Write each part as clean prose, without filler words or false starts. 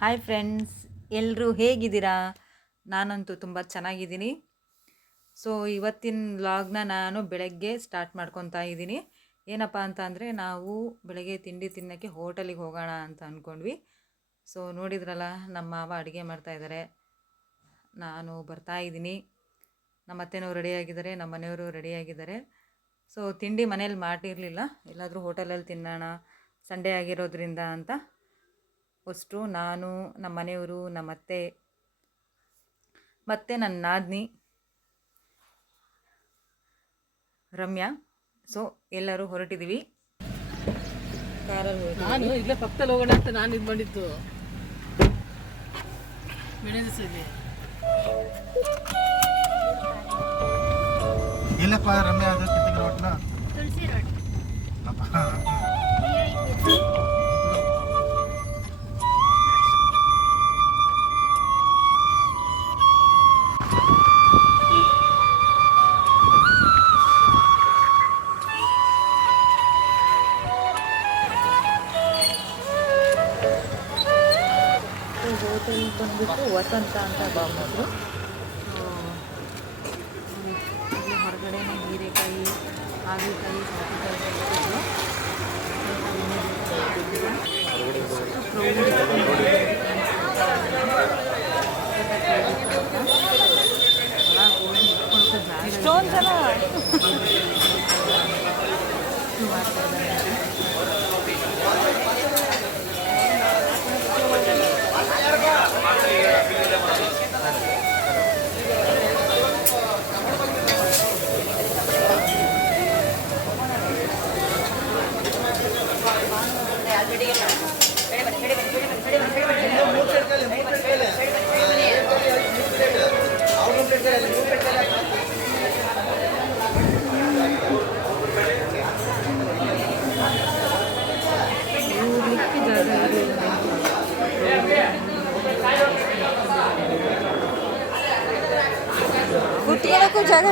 Hi friends, ಎಲ್ಲರೂ ಹೇಗಿದ್ದೀರಾ? ನಾನಂತೂ ತುಂಬ ಚೆನ್ನಾಗಿದ್ದೀನಿ. ಸೊ ಇವತ್ತಿನ ವ್ಲಾಗ್ನ ನಾನು ಬೆಳಗ್ಗೆ ಸ್ಟಾರ್ಟ್ ಮಾಡ್ಕೊತಾ ಇದ್ದೀನಿ. ಏನಪ್ಪ ಅಂತ ಅಂದರೆ, ನಾವು ಬೆಳಗ್ಗೆ ತಿಂಡಿ ತಿನ್ನೋಕ್ಕೆ ಹೋಟೆಲಿಗೆ ಹೋಗೋಣ ಅಂತ ಅಂದ್ಕೊಂಡ್ವಿ. ಸೊ ನೋಡಿದ್ರಲ್ಲ, ನಮ್ಮ ಮಾವ ಅಡುಗೆ ಮಾಡ್ತಾಯಿದ್ದಾರೆ, ನಾನು ಬರ್ತಾಯಿದ್ದೀನಿ. ನಮ್ಮ ಅತ್ತೆನವರು ರೆಡಿಯಾಗಿದ್ದಾರೆ, ನಮ್ಮ ಮನೆಯವರು ರೆಡಿಯಾಗಿದ್ದಾರೆ. ಸೊ ತಿಂಡಿ ಮನೇಲಿ ಮಾಡಿರಲಿಲ್ಲ, ಎಲ್ಲಾದರೂ ಹೋಟೆಲಲ್ಲಿ ತಿನ್ನೋಣ ಸಂಡೇ ಆಗಿರೋದ್ರಿಂದ ಅಂತ ಅಷ್ಟು ನಾನು, ನಮ್ಮ ಮನೆಯವರು, ನಮ್ಮ ಅತ್ತೆ ಮತ್ತು ನನ್ನ ನಾದಿನಿ ರಮ್ಯಾ. ಸೊ ಎಲ್ಲರೂ ಹೊರಟಿದ್ದೀವಿ ಕಾರಲ್ಲಿ. ನಾನು ಇಲ್ಲೇ ಪಕ್ಕದಲ್ಲಿ ಹೋಗೋಣ ಅಂತ ನಾನು ಇದು ಮಾಡಿದ್ದು ಮೆಣಸಿಗೆ. ಎಲ್ಲಪ್ಪ ರಮ್ಯಾ? ಅದು ಕಿತ್ತಗೆ ರೋಡ್ನ ತುಳಸಿ ರೋಡ್. ಹೋಟೆಲ್ ಬಂದ್ಬಿಟ್ಟು ವಸಂತ ಅಂತ ಬಾಂಬರು. ಇಲ್ಲಿ ಹೊರಗಡೆನೇ ಹೀರೆಕಾಯಿ, ಹಾಗಲಕಾಯಿ, ಇಷ್ಟೊಂದು ಜನ ಕುತ್ಕೊಳ್ಳೋಕ್ಕೂ ಜಾಗ.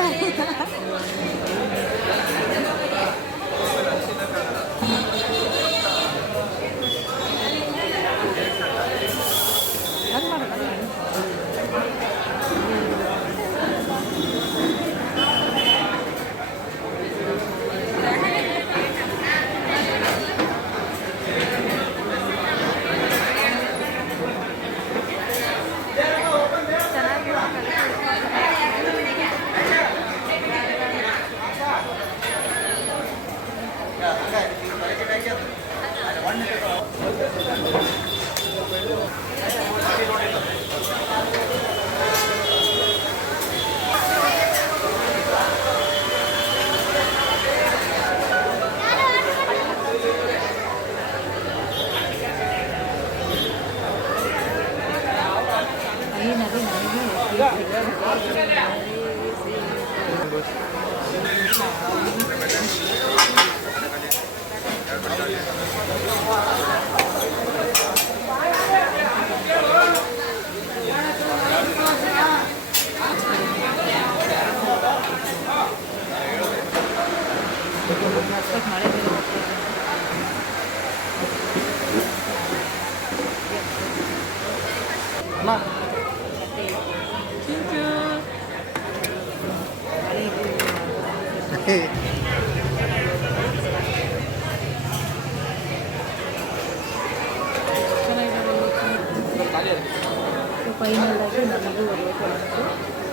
ಫೈನಲ್ ಆಗಿ ನಮಗೂ ಬಂತು.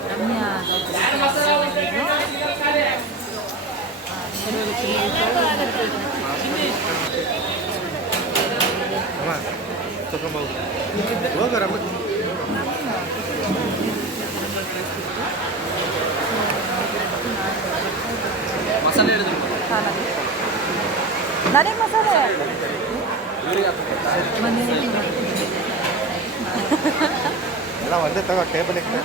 ರಮ್ಯಾ ನಾನೇ ಮಸಾಲೆ ಎಲ್ಲ ಒಂದೇ ತಗೋ ಟೇಬಲ್ ಇಟ್ಟು.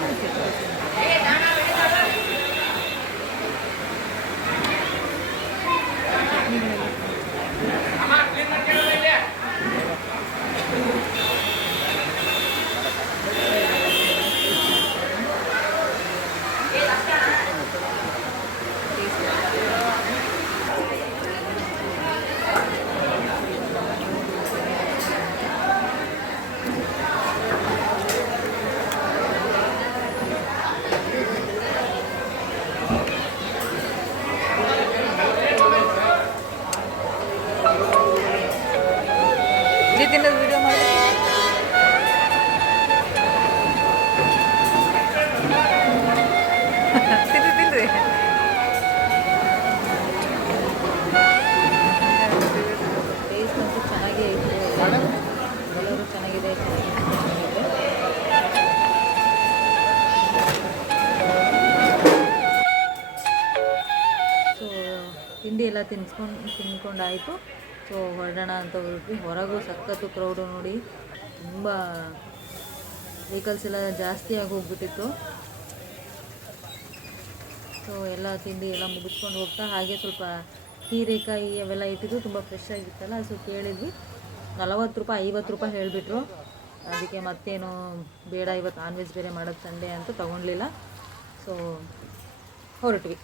ಎಲ್ಲ ತಿನ್ಕೊಂಡಾಯಿತು. ಸೊ ಹೊರಡೋಣ ಅಂತ ಹೊರಟ್ವಿ. ಹೊರಗೂ ಸಖತ್ತು ಕ್ರೌಡು ನೋಡಿ, ತುಂಬ ವೆಹಿಕಲ್ಸ್ ಎಲ್ಲ ಜಾಸ್ತಿಯಾಗಿ ಹೋಗ್ಬಿಟ್ಟಿತ್ತು. ಸೊ ಎಲ್ಲ ತಿಂಡಿ ಎಲ್ಲ ಮುಗಿಸ್ಕೊಂಡು ಹೋಗ್ತಾ ಹಾಗೆ ಸ್ವಲ್ಪ ಹೀರೆಕಾಯಿ ಅವೆಲ್ಲ ಇಟ್ಟಿದ್ದು ತುಂಬ ಫ್ರೆಶ್ ಆಗಿತ್ತಲ್ಲ, ಸೊ ಕೇಳಿದ್ವಿ. 40 ರೂಪಾಯಿ 50 ರೂಪಾಯಿ ಹೇಳಿಬಿಟ್ರು. ಅದಕ್ಕೆ ಮತ್ತೇನು ಬೇಡ, ಇವತ್ತು ನಾನ್ ವೆಜ್ ಬೇರೆ ಮಾಡೋದು ಸಂಡೇ ಅಂತ ತೊಗೊಳ್ಲಿಲ್ಲ. ಸೊ ಹೊರಟ್ವಿ.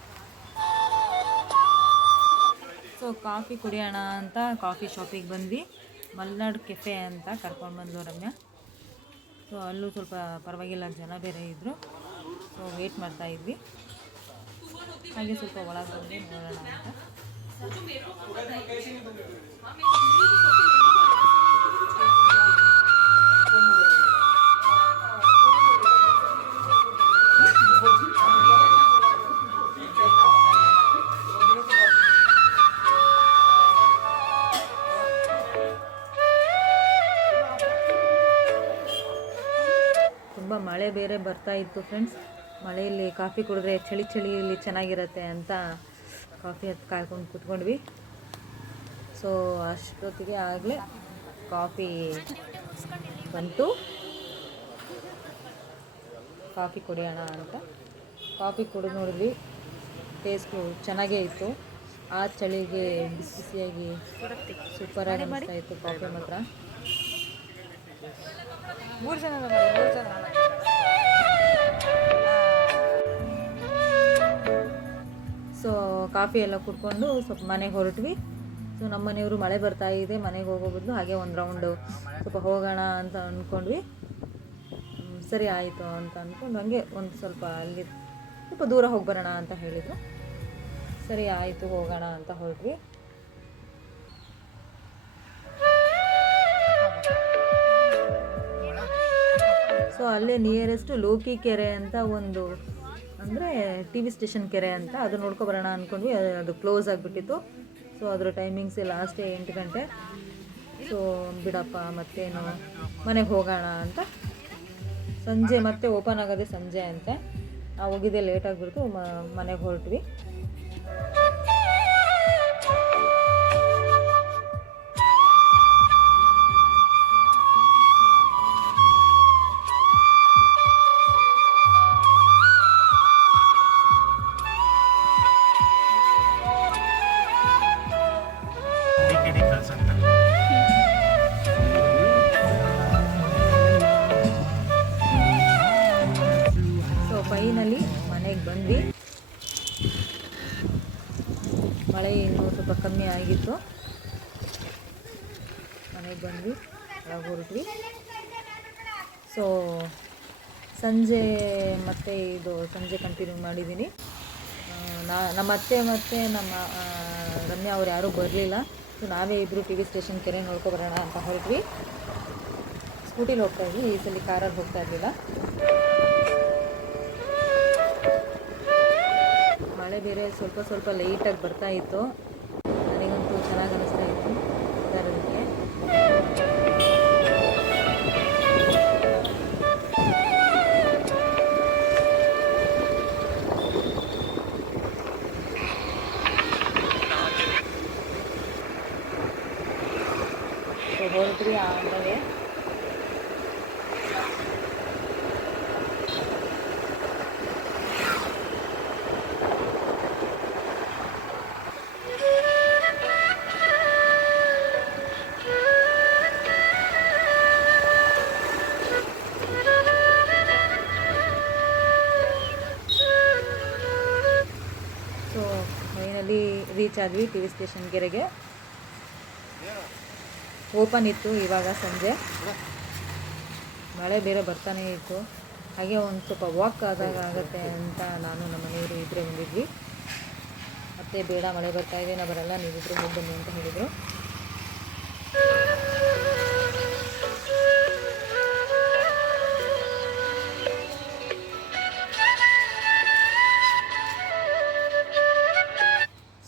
ಸೊ ಕಾಫಿ ಕುಡಿಯೋಣ ಅಂತ ಕಾಫಿ ಶಾಪಿಗೆ ಬಂದ್ವಿ. ಮಲ್ನಾಡು ಕೆಫೆ ಅಂತ ಕರ್ಕೊಂಡು ಬಂದ್ಲು ರಮ್ಯಾ. ಸೊ ಅಲ್ಲೂ ಸ್ವಲ್ಪ ಪರವಾಗಿಲ್ಲ, ಜನ ಬೇರೆ ಇದ್ದರು. ಸೊ ವೇಟ್ ಮಾಡ್ತಾಯಿದ್ವಿ. ಹಾಗೆ ಸ್ವಲ್ಪ ಒಳಗೆ ಬಂದು ನೋಡೋಣ ಅಂತ. ತುಂಬ ಮಳೆ ಬೇರೆ ಬರ್ತಾ ಇತ್ತು ಫ್ರೆಂಡ್ಸ್. ಮಳೆಯಲ್ಲಿ ಕಾಫಿ ಕುಡಿದ್ರೆ ಚಳಿಯಲ್ಲಿ ಚೆನ್ನಾಗಿರುತ್ತೆ ಅಂತ ಕಾಫಿ ಕಾಯ್ಕೊಂಡು ಕೂತ್ಕೊಂಡ್ವಿ. ಸೊ ಅಷ್ಟೊತ್ತಿಗೆ ಆಗಲೇ ಕಾಫಿ ಬಂತು. ಕಾಫಿ ಕುಡಿಯೋಣ ಅಂತ ಕಾಫಿ ಕುಡಿದು ನೋಡಿದ್ವಿ. ಟೇಸ್ಟು ಚೆನ್ನಾಗೇ ಇತ್ತು. ಆ ಚಳಿಗೆ ಬಿಸಿ ಬಿಸಿಯಾಗಿ ಸೂಪರಾಗಿ ಅನಿಸ್ತಾ ಇತ್ತು ಕಾಫಿ ಮಾತ್ರ. 3 ಜನ. ಸೊ ಕಾಫಿ ಎಲ್ಲ ಕುಡ್ಕೊಂಡು ಸ್ವಲ್ಪ ಮನೆಗೆ ಹೊರಟ್ವಿ. ಸೊ ನಮ್ಮ ಮನೆಯವರು ಮಳೆ ಬರ್ತಾ ಇದೆ, ಮನೆಗೆ ಹೋಗೋ ಬದಲು ಹಾಗೆ ಒಂದು ರೌಂಡು ಸ್ವಲ್ಪ ಹೋಗೋಣ ಅಂತ ಅಂದ್ಕೊಂಡ್ವಿ. ಸರಿ ಆಯಿತು ಅಂತ ಅಂದ್ಕೊಂಡು ಹಂಗೆ ಒಂದು ಸ್ವಲ್ಪ ಅಲ್ಲಿ ಸ್ವಲ್ಪ ದೂರ ಹೋಗಿ ಬರೋಣ ಅಂತ ಹೇಳಿದರು. ಸರಿ ಆಯಿತು ಹೋಗೋಣ ಅಂತ ಹೊರಟ್ವಿ. ಸೊ ಅಲ್ಲೇ ನಿಯರೆಸ್ಟ್ ಲೋಕಿ ಕೆರೆ ಅಂತ ಒಂದು, ಅಂದರೆ ಟಿ ವಿ ಸ್ಟೇಷನ್ ಕೆರೆ ಅಂತ, ಅದು ನೋಡ್ಕೊಬರೋಣ ಅಂದ್ಕೊಂಡ್ವಿ. ಅದು ಕ್ಲೋಸ್ ಆಗಿಬಿಟ್ಟಿತ್ತು. ಸೊ ಅದರ ಟೈಮಿಂಗ್ಸ್ ಲಾಸ್ಟೇ 8 ಗಂಟೆ. ಸೊ ಬಿಡಪ್ಪ ಮತ್ತೇನು ಮನೆಗೆ ಹೋಗೋಣ ಅಂತ. ಸಂಜೆ ಮತ್ತೆ ಓಪನ್ ಆಗೋದೇ ಸಂಜೆ ಅಂತೆ. ನಾವು ಹೋಗಿದ್ದೆ ಲೇಟ್ ಆಗಿಬಿಡ್ತು, ಮನೆಗೆ ಹೊರಟ್ವಿ. ಫೈನಲಿ ಮನೆಗೆ ಬಂದ್ವಿ. ಮಳೆ ಇನ್ನೂ ಸ್ವಲ್ಪ ಕಮ್ಮಿ ಆಗಿತ್ತು. ಮನೆಗೆ ಬಂದ್ವಿ, ಒಳಗೆ ಹೊರಟ್ವಿ. ಸೊ ಸಂಜೆ ಮತ್ತೆ ಇದು ಸಂಜೆ ಕಂಟಿನ್ಯೂ ಮಾಡಿದ್ದೀನಿ. ನಮ್ಮ ಅತ್ತೆ ಮತ್ತು ನಮ್ಮ ರಮ್ಯಾ ಅವ್ರು ಯಾರೂ ಬರಲಿಲ್ಲ. ಸೊ ನಾವೇ ಇಬ್ಬರು ಟಿ ವಿ ಸ್ಟೇಷನ್ ಕೆರೆ ನೋಡ್ಕೊಬರೋಣ ಅಂತ ಹೊರಟ್ವಿ. ಸ್ಕೂಟಿಲಿ ಹೋಗ್ತಾಯಿದ್ವಿ, ಈ ಸಲ ಕಾರಲ್ಲಿ ಹೋಗ್ತಾ ಇರಲಿಲ್ಲ. ಮಳೆ ಬೇರೆ ಸ್ವಲ್ಪ ಲೈಟಾಗಿ ಬರ್ತಾ ಇತ್ತು. ನನಗಂತೂ ಚೆನ್ನಾಗಿ ಅನ್ನಿಸ್ತಾ ಇತ್ತು ಬರೋದಕ್ಕೆ. ಸೊ ಹೊರಟ್ವಿ. ಆಮೇಲೆ ರೀಚ್ ಆದ್ವಿ ಟಿ ವಿ ಸ್ಟೇಷನ್ ಕೆರೆಗೆ. ಓಪನ್ ಇತ್ತು ಇವಾಗ ಸಂಜೆ. ಮಳೆ ಬೇರೆ ಬರ್ತಾನೆ ಇತ್ತು. ಹಾಗೆ ಒಂದು ಸ್ವಲ್ಪ ವಾಕ್ ಆದಾಗ ಆಗುತ್ತೆ ಅಂತ ನಾನು ನಮ್ಮ ಮನೆಯವರು ಇಬ್ಬರೇ ಬಂದಿದ್ವಿ. ಮತ್ತೆ ಬೇಡ ಮಳೆ ಬರ್ತಾ ಇದೆ, ನಾ ಬರಲ್ಲ, ನೀವಿಬ್ಬರು ಹೋಗಿ ಬನ್ನಿ ಅಂತ ಹೇಳಿದರು.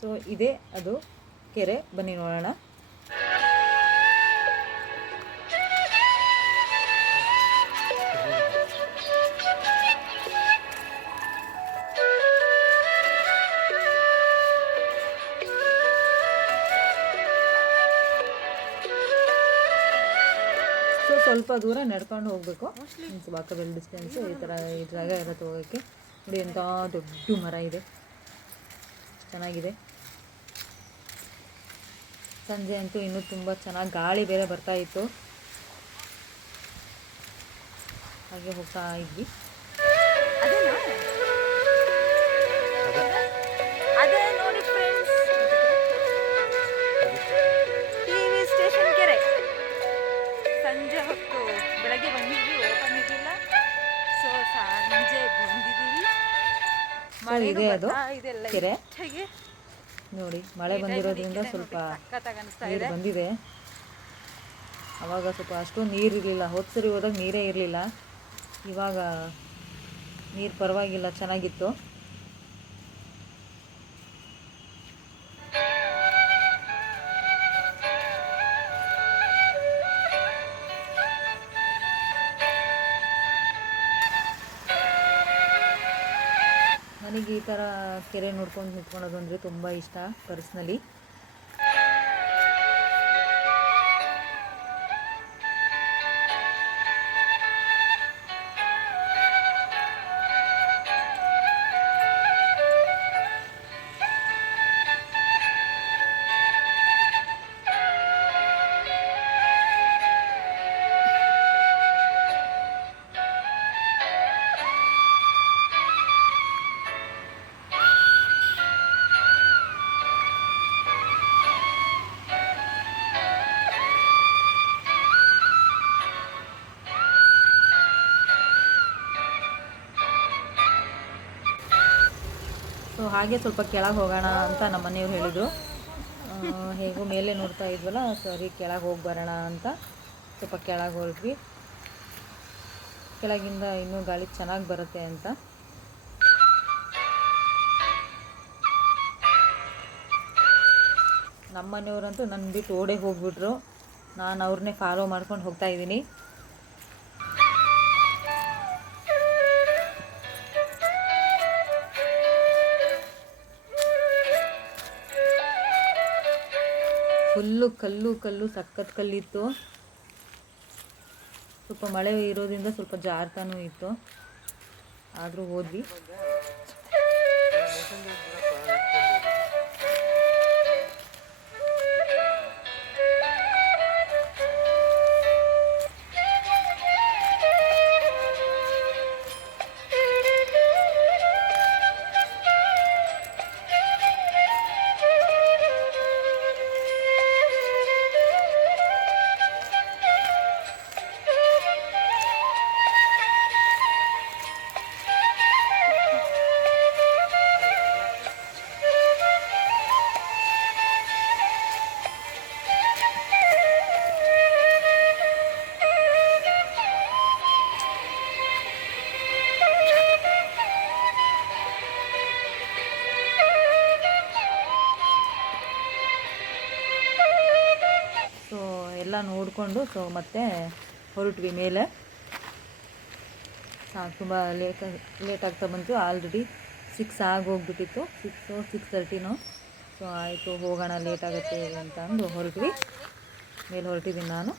ಸೊ ಇದೇ ಅದು ಕೆರೆ, ಬನ್ನಿ ನೋಡೋಣ. ಸ್ವಲ್ಪ ದೂರ ನಡ್ಕೊಂಡು ಹೋಗಬೇಕು. Means walkable distance. ಈ ಥರ ಈ ಜಾಗ ಇರುತ್ತೆ ಹೋಗೋಕ್ಕೆ. ನೋಡಿ ಎಂಥ ದೊಡ್ಡ ಮರ ಇದೆ, ಚೆನ್ನಾಗಿದೆ. ಸಂಜೆ ಅಂತೂ ಇನ್ನೂ ತುಂಬ ಚೆನ್ನಾಗಿ ಗಾಳಿ ಬೇರೆ ಬರ್ತಾಯಿತ್ತು. ಹಾಗೆ ಹೋಗ್ತಾ ಇದ್ವಿ. ಅದೇ ನೋಡಿ ಫ್ರೆಂಡ್ಸ್, ಟಿವಿ ಸ್ಟೇಷನ್ ಕೆರೆ. ಸಂಜೆ ಹೊತ್ತು, ಬೆಳಗ್ಗೆ ಬಂದಿದ್ವಿ, ಓಪನ್ ಇರಲಿಲ್ಲ. ಸೊ ಸಂಜೆ ಬಂದಿದ್ದೀವಿ. ಮಳೆ ಇದೆ, ಅದು ಕೆರೆ ನೋಡಿ. ಮಳೆ ಬಂದಿರೋದ್ರಿಂದ ಸ್ವಲ್ಪ ನೀರು ಬಂದಿದೆ. ಆವಾಗ ಸ್ವಲ್ಪ ಅಷ್ಟೊಂದು ನೀರು ಇರಲಿಲ್ಲ. ಹೋದ ಸರಿ ಹೋದಾಗ ನೀರೇ ಇರಲಿಲ್ಲ. ಇವಾಗ ನೀರು ಪರವಾಗಿಲ್ಲ, ಚೆನ್ನಾಗಿತ್ತು. ನನಗೆ ಈ ಥರ ಕೆರೆ ನೋಡ್ಕೊಂಡು ನಿಂತ್ಕೊಳ್ಳೋದು ಅಂದರೆ ತುಂಬ ಇಷ್ಟ ಪರ್ಸ್ನಲಿ. ಸೊ ಹಾಗೆ ಸ್ವಲ್ಪ ಕೆಳಗೆ ಹೋಗೋಣ ಅಂತ ನಮ್ಮ ಮನೆಯವ್ರು ಹೇಳಿದರು. ಹೇಗೂ ಮೇಲೆ ನೋಡ್ತಾ ಇದ್ವಲ್ಲ, ಸರಿ ಕೆಳಗೆ ಹೋಗಿ ಬರೋಣ ಅಂತ ಸ್ವಲ್ಪ ಕೆಳಗೆ ಹೊರಟ್ವಿ. ಕೆಳಗಿಂದ ಇನ್ನೂ ಗಾಳಿ ಚೆನ್ನಾಗಿ ಬರುತ್ತೆ ಅಂತ. ನಮ್ಮ ಮನೆಯವರಂತೂ ನನ್ನ ಬಿಟ್ಟು ಓಡೇ ಹೋಗ್ಬಿಟ್ರು. ನಾನು ಅವ್ರನ್ನೇ ಫಾಲೋ ಮಾಡ್ಕೊಂಡು ಹೋಗ್ತಾ ಇದ್ದೀನಿ. ಫುಲ್ಲು ಕಲ್ಲು ಕಲ್ಲು, ಸಖತ್ ಕಲ್ಲಿತ್ತು. ಸ್ವಲ್ಪ ಮಳೆ ಇರೋದ್ರಿಂದ ಸ್ವಲ್ಪ ಜಾರ್ತಾನೂ ಇತ್ತು. ಆದರೂ ಹೋದ್ವಿ. ಎಲ್ಲ ನೋಡಿಕೊಂಡು ಸೊ ಮತ್ತೆ ಹೊರಟ್ವಿ ಮೇಲೆ. ತುಂಬ ಲೇಟ್ ಆಗ್ತಾ ಬಂತು. ಆಲ್ರೆಡಿ 6 ಆಗೋಗ್ಬಿಟ್ಟಿತ್ತು, 6:30. ಸೊ ಆಯಿತು, ಹೋಗೋಣ, ಲೇಟ್ ಆಗುತ್ತೆ ಅಂತ ಅಂದು ಹೊರಟ್ವಿ. ಮೇಲೆ ಹೊರಟಿದ್ದೀನಿ ನಾನು.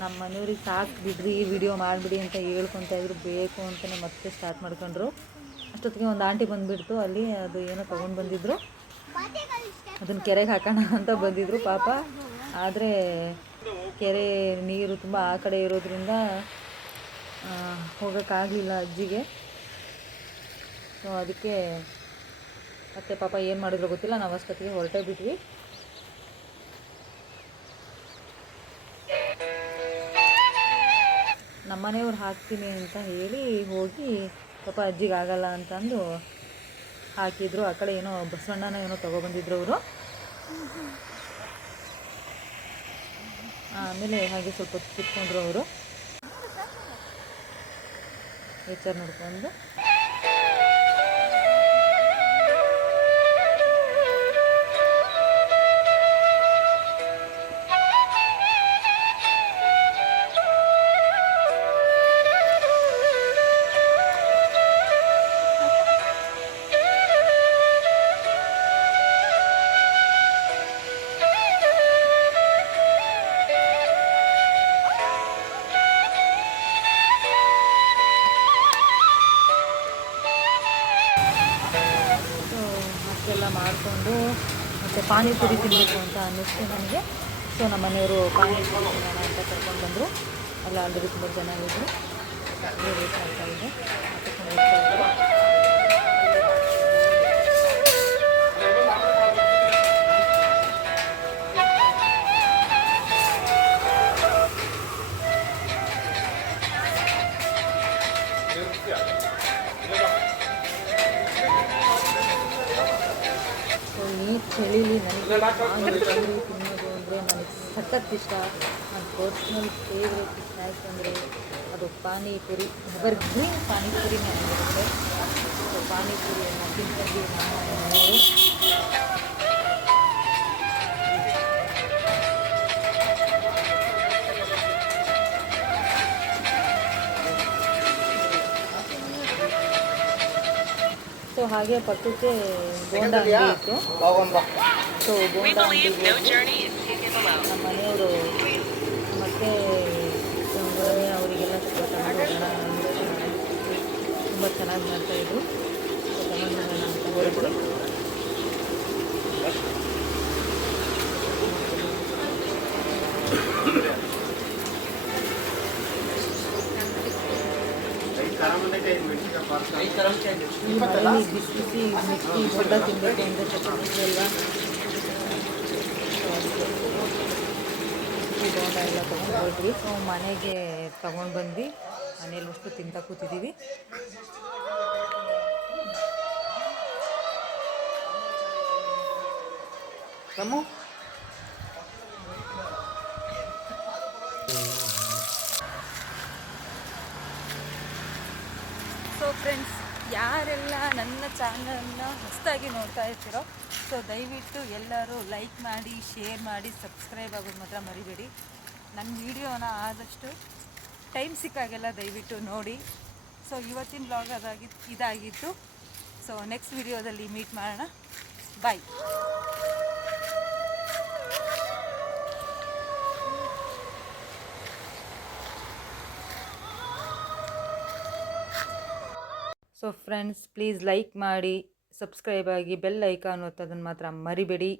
ನಮ್ಮ ಮನೆಯವ್ರಿಗೆ ಸಾಕು ಬಿಡ್ರಿ, ವಿಡಿಯೋ ಮಾಡಿಬಿಡಿ ಅಂತ ಹೇಳ್ಕೊತಾ ಇದ್ರು. ಬೇಕು ಅಂತಲೇ ಮತ್ತೆ ಸ್ಟಾರ್ಟ್ ಮಾಡ್ಕೊಂಡ್ರು. ಅಷ್ಟೊತ್ತಿಗೆ ಒಂದು ಆಂಟಿ ಬಂದುಬಿಡ್ತು. ಅಲ್ಲಿ ಅದು ಏನೋ ತೊಗೊಂಡು ಬಂದಿದ್ರು, ಅದನ್ನು ಕೆರೆಗೆ ಹಾಕೋಣ ಅಂತ ಬಂದಿದ್ರು ಪಾಪ. ಆದರೆ ಕೆರೆ ನೀರು ತುಂಬ ಆ ಕಡೆ ಇರೋದ್ರಿಂದ ಹೋಗೋಕ್ಕಾಗಲಿಲ್ಲ ಅಜ್ಜಿಗೆ. ಸೊ ಅದಕ್ಕೆ ಮತ್ತೆ ಪಾಪ ಏನು ಮಾಡಿದ್ರು ಗೊತ್ತಿಲ್ಲ, ನಾವು ಅಷ್ಟೊತ್ತಿಗೆ ಹೊರಟೇ ಬಿಟ್ವಿ. ನಮ್ಮನೆಯವ್ರು ಹಾಕ್ತೀನಿ ಅಂತ ಹೇಳಿ ಹೋಗಿ ಪಾಪ ಅಜ್ಜಿಗೆ ಆಗಲ್ಲ ಅಂತಂದು ಹಾಕಿದ್ರು. ಆ ಕಡೆ ಏನೋ ಬಸವಣ್ಣನ ಏನೋ ತೊಗೊಬಂದಿದ್ರು ಅವರು. ಆಮೇಲೆ ಹಾಗೆ ಸ್ವಲ್ಪ ಹೊತ್ತು ಕೂತ್ಕೊಂಡ್ರು ಅವರು, ನೇಚರ್ ನೋಡ್ಕೊಂಡು. ಸೊ ಅಷ್ಟೆಲ್ಲ ಮಾಡಿಕೊಂಡು ಮತ್ತು ಪಾನಿಪುರಿ ತಿನ್ನಬೇಕು ಅಂತ ಅನ್ನಿಸ್ತು ನನಗೆ. ಸೊ ನಮ್ಮ ಮನೆಯವರು ಪಾನಿಪುರಿ ತಿನ್ನೋಣ ಅಂತ ಕರ್ಕೊಂಡು ಬಂದರು. ಅಲ್ಲ ಆಲ್ರೆಡಿ ತುಂಬ ಜನ ಇದ್ದರು, ವೇಟ್ ಮಾಡ್ತಾಯಿದ್ದೆ. ಸೊ ಈ ಚಳಿಲಿ ನನಗೆ ಪಾನಿಪುರಿ ತಿನ್ನೋದು ಅಂದರೆ ನನಗೆ ಸಖತ್ ಇಷ್ಟ. ನನ್ನ ಪರ್ಸ್ನಲ್ ಫೇವ್ರೇಟ್ ಸ್ನ್ಯಾಕ್ಸ್ ಅಂದರೆ ಅದು ಪಾನಿಪುರಿ, ಎವರ್ಗ್ರೀನ್ ಪಾನಿಪುರಿನೇ ಆಗಿರುತ್ತೆ. ಸೊ ಪಾನಿಪುರಿಯನ್ನು ತಿಂತಿದ್ವಿ ನಮ್ಮ ಮನೆಯವರು. ಸೊ ಹಾಗೆ ಪಕ್ಕಕ್ಕೆ ಬೋಂಡ ಅಂಗಡಿ ಇತ್ತು. ಸೊ ಬೋಂಡ ಅಂಗಡಿಗೆ ನಮ್ಮ ಮನೆಯವರು ಮತ್ತು ರಮ್ಯ ಅವರಿಗೆಲ್ಲ ಸ್ವಲ್ಪ ತಗೊಂಡೋಗೋಣ, ತುಂಬ ಚೆನ್ನಾಗಿ ಮಾಡ್ತಾಯಿದ್ರು. ಸೊ ತಗೊಂಡೋಗೋಣ ಅಂತ ಹೊರಟರು. ಈ ಮಳೆಯಲ್ಲಿ ಬಿಸಿ ಬಿಸಿ ಮಿರ್ಚಿ ಬೋಂಡ ತಿನ್ನಬೇಕು ಅಂದರೆ ಚಪಾತಿ ಅಲ್ವಾ. ಮಿರ್ಚಿ ಬೋಂಡ ಎಲ್ಲ ತೊಗೊಂಡು ಹೋದ್ವಿ. ಸೊ ಮನೆಗೆ ತೊಗೊಂಡು ಬಂದ್ವಿ, ಮನೇಲಿ ಅಷ್ಟು ತಿಂತ ಕೂತಿದ್ದೀವಿ. ಸೊ ಫ್ರೆಂಡ್ಸ್, ಯಾರೆಲ್ಲ ನನ್ನ ಚಾನಲ್ನ ಹೊಸದಾಗಿ ನೋಡ್ತಾ ಇರ್ತೀರೋ ಸೊ ದಯವಿಟ್ಟು ಎಲ್ಲರೂ ಲೈಕ್ ಮಾಡಿ, ಶೇರ್ ಮಾಡಿ, ಸಬ್ಸ್ಕ್ರೈಬ್ ಆಗೋದು ಮಾತ್ರ ಮರಿಬೇಡಿ. ನನ್ನ ವೀಡಿಯೋನ ಆದಷ್ಟು ಟೈಮ್ ಸಿಕ್ಕಾಗೆಲ್ಲ ದಯವಿಟ್ಟು ನೋಡಿ. ಸೊ ಇವತ್ತಿನ ಬ್ಲಾಗ್ ಇದಾಗಿತ್ತು. ಸೊ ನೆಕ್ಸ್ಟ್ ವಿಡಿಯೋದಲ್ಲಿ ಮೀಟ್ ಮಾಡೋಣ. ಬಾಯ್. ಸೊ ಫ್ರೆಂಡ್ಸ್, ಪ್ಲೀಸ್ ಲೈಕ್ ಮಾಡಿ, ಸಬ್ಸ್ಕ್ರೈಬ್ ಆಗಿ, ಬೆಲ್ ಐಕಾನ್ ಒತ್ತೋದನ್ನು ಮಾತ್ರ ಮರಿಬೇಡಿ.